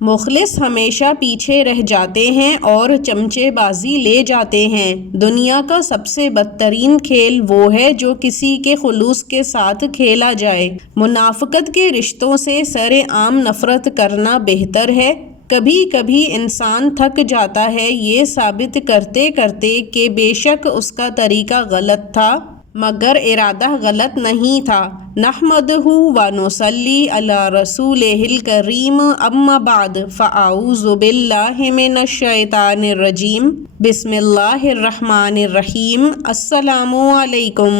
مخلص ہمیشہ پیچھے رہ جاتے ہیں اور چمچے بازی لے جاتے ہیں۔ دنیا کا سب سے بدترین کھیل وہ ہے جو کسی کے خلوص کے ساتھ کھیلا جائے۔ منافقت کے رشتوں سے سرعام نفرت کرنا بہتر ہے۔ کبھی کبھی انسان تھک جاتا ہے یہ ثابت کرتے کرتے کہ بے شک اس کا طریقہ غلط تھا مگر ارادہ غلط نہیں تھا۔ نحمدہ ونصلی علی رسولہ الکریم، اما بعد فاعوذ باللہ من الشیطان الرجیم، بسم اللہ الرحمن الرحیم۔ السلام علیکم۔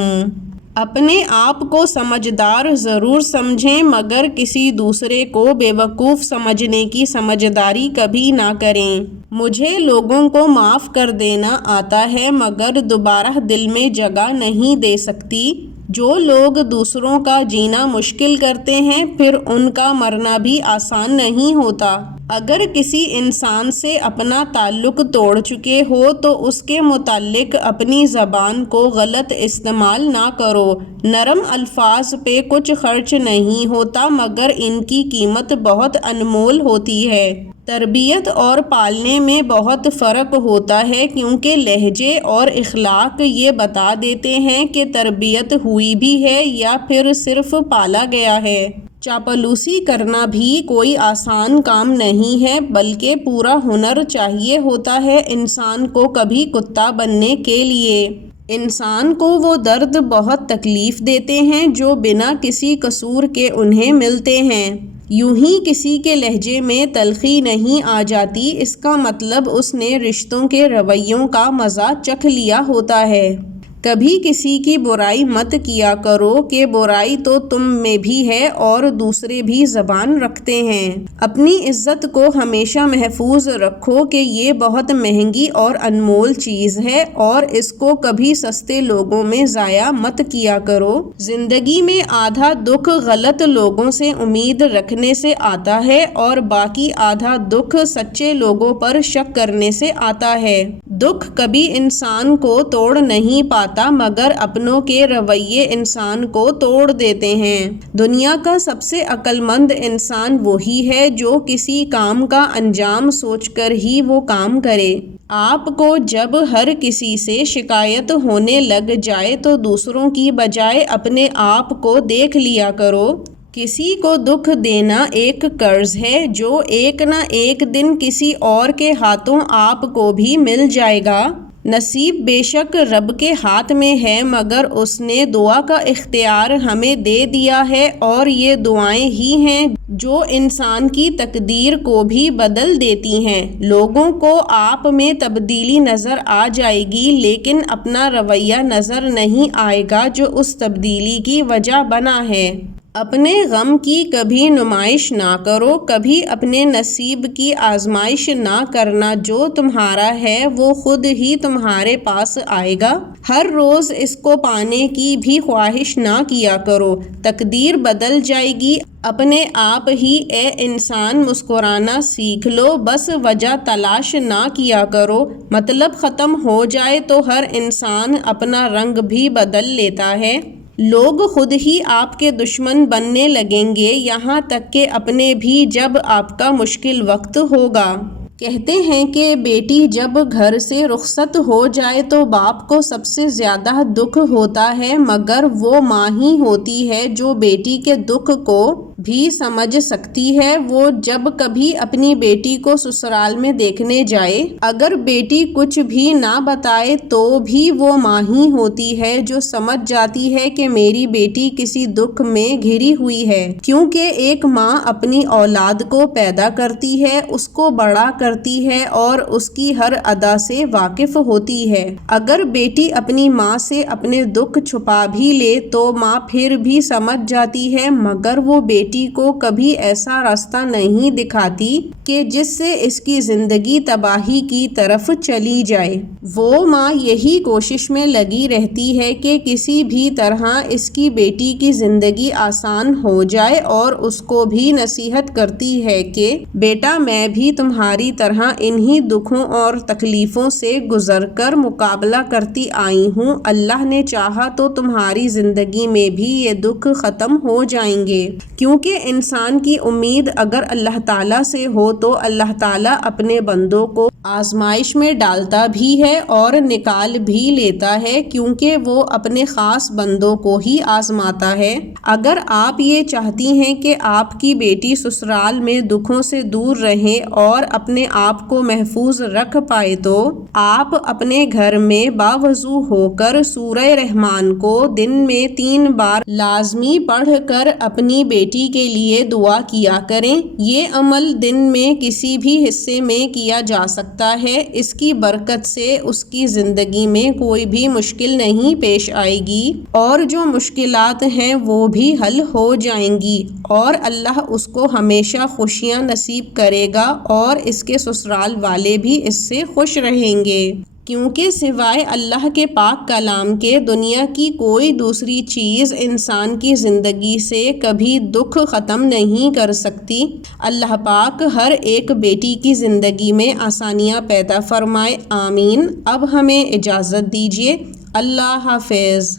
اپنے آپ کو سمجھدار ضرور سمجھیں مگر کسی دوسرے کو بے وقوف سمجھنے کی سمجھداری کبھی نہ کریں۔ مجھے لوگوں کو معاف کر دینا آتا ہے مگر دوبارہ دل میں جگہ نہیں دے سکتی۔ جو لوگ دوسروں کا جینا مشکل کرتے ہیں پھر ان کا مرنا بھی آسان نہیں ہوتا۔ اگر کسی انسان سے اپنا تعلق توڑ چکے ہو تو اس کے متعلق اپنی زبان کو غلط استعمال نہ کرو۔ نرم الفاظ پہ کچھ خرچ نہیں ہوتا مگر ان کی قیمت بہت انمول ہوتی ہے۔ تربیت اور پالنے میں بہت فرق ہوتا ہے کیونکہ لہجے اور اخلاق یہ بتا دیتے ہیں کہ تربیت ہوئی بھی ہے یا پھر صرف پالا گیا ہے۔ چاپلوسی کرنا بھی کوئی آسان کام نہیں ہے بلکہ پورا ہنر چاہیے ہوتا ہے انسان کو کبھی کتا بننے کے لیے۔ انسان کو وہ درد بہت تکلیف دیتے ہیں جو بنا کسی قصور کے انہیں ملتے ہیں۔ یوں ہی کسی کے لہجے میں تلخی نہیں آ جاتی اس کا مطلب اس نے رشتوں کے رویوں کا مزہ چکھ لیا ہوتا ہے۔ کبھی کسی کی برائی مت کیا کرو کہ برائی تو تم میں بھی ہے اور دوسرے بھی زبان رکھتے ہیں۔ اپنی عزت کو ہمیشہ محفوظ رکھو کہ یہ بہت مہنگی اور انمول چیز ہے اور اس کو کبھی سستے لوگوں میں ضائع مت کیا کرو۔ زندگی میں آدھا دکھ غلط لوگوں سے امید رکھنے سے آتا ہے اور باقی آدھا دکھ سچے لوگوں پر شک کرنے سے آتا ہے۔ دکھ کبھی انسان کو توڑ نہیں پاتا مگر اپنوں کے رویے انسان کو توڑ دیتے ہیں۔ دنیا کا سب سے عقل مند انسان وہی ہے جو کسی کام کا انجام سوچ کر ہی وہ کام کرے۔ آپ کو جب ہر کسی سے شکایت ہونے لگ جائے تو دوسروں کی بجائے اپنے آپ کو دیکھ لیا کرو۔ کسی کو دکھ دینا ایک قرض ہے جو ایک نہ ایک دن کسی اور کے ہاتھوں آپ کو بھی مل جائے گا۔ نصیب بے شک رب کے ہاتھ میں ہے مگر اس نے دعا کا اختیار ہمیں دے دیا ہے اور یہ دعائیں ہی ہیں جو انسان کی تقدیر کو بھی بدل دیتی ہیں۔ لوگوں کو آپ میں تبدیلی نظر آ جائے گی لیکن اپنا رویہ نظر نہیں آئے گا جو اس تبدیلی کی وجہ بنا ہے۔ اپنے غم کی کبھی نمائش نہ کرو، کبھی اپنے نصیب کی آزمائش نہ کرنا۔ جو تمہارا ہے وہ خود ہی تمہارے پاس آئے گا۔ ہر روز اس کو پانے کی بھی خواہش نہ کیا کرو، تقدیر بدل جائے گی اپنے آپ ہی۔ اے انسان مسکرانا سیکھ لو، بس وجہ تلاش نہ کیا کرو۔ مطلب ختم ہو جائے تو ہر انسان اپنا رنگ بھی بدل لیتا ہے۔ لوگ خود ہی آپ کے دشمن بننے لگیں گے یہاں تک کہ اپنے بھی جب آپ کا مشکل وقت ہوگا۔ کہتے ہیں کہ بیٹی جب گھر سے رخصت ہو جائے تو باپ کو سب سے زیادہ دکھ ہوتا ہے مگر وہ ماں ہی ہوتی ہے جو بیٹی کے دکھ کو بھی سمجھ سکتی ہے۔ وہ جب کبھی اپنی بیٹی کو سسرال میں دیکھنے جائے اگر بیٹی کچھ بھی نہ بتائے تو بھی وہ ماں ہی ہوتی ہے جو سمجھ جاتی ہے کہ میری بیٹی کسی دکھ میں گھری ہوئی ہے، کیونکہ ایک ماں اپنی اولاد کو پیدا کرتی ہے، اس کو بڑا کرتی ہے اور اس کی ہر ادا سے واقف ہوتی ہے۔ اگر بیٹی اپنی ماں سے اپنے دکھ چھپا بھی لے تو ماں پھر بھی سمجھ جاتی ہے مگر وہ بیٹی کو کبھی ایسا راستہ نہیں دکھاتی کہ جس سے اس کی زندگی تباہی کی طرف چلی جائے۔ وہ ماں یہی کوشش میں لگی رہتی ہے کہ کسی بھی طرح اس کی بیٹی کی زندگی آسان ہو جائے اور اس کو بھی نصیحت کرتی ہے کہ بیٹا میں بھی تمہاری طرح انہی دکھوں اور تکلیفوں سے گزر کر مقابلہ کرتی آئی ہوں۔ اللہ نے چاہا تو تمہاری زندگی میں بھی یہ دکھ ختم ہو جائیں گے، کیونکہ انسان کی امید اگر اللہ تعالیٰ سے ہو تو اللہ تعالیٰ اپنے بندوں کو آزمائش میں ڈالتا بھی ہے اور نکال بھی لیتا ہے، کیونکہ وہ اپنے خاص بندوں کو ہی آزماتا ہے۔ اگر آپ یہ چاہتی ہیں کہ آپ کی بیٹی سسرال میں دکھوں سے دور رہے اور اپنے آپ کو محفوظ رکھ پائے تو آپ اپنے گھر میں باوضو ہو کر سورہ رحمان کو دن میں 3 بار لازمی پڑھ کر اپنی بیٹی کے لیے دعا کیا کریں۔ یہ عمل دن میں کسی بھی حصے میں کیا جا سکتا ہے۔ اس کی برکت سے اس کی زندگی میں کوئی بھی مشکل نہیں پیش آئے گی اور جو مشکلات ہیں وہ بھی حل ہو جائیں گی، اور اللہ اس کو ہمیشہ خوشیاں نصیب کرے گا اور اس کے سسرال والے بھی اس سے خوش رہیں گے، کیونکہ سوائے اللہ کے پاک کلام کے دنیا کی کوئی دوسری چیز انسان کی زندگی سے کبھی دکھ ختم نہیں کر سکتی۔ اللہ پاک ہر ایک بیٹی کی زندگی میں آسانیاں پیدا فرمائے، آمین۔ اب ہمیں اجازت دیجیے، اللہ حافظ۔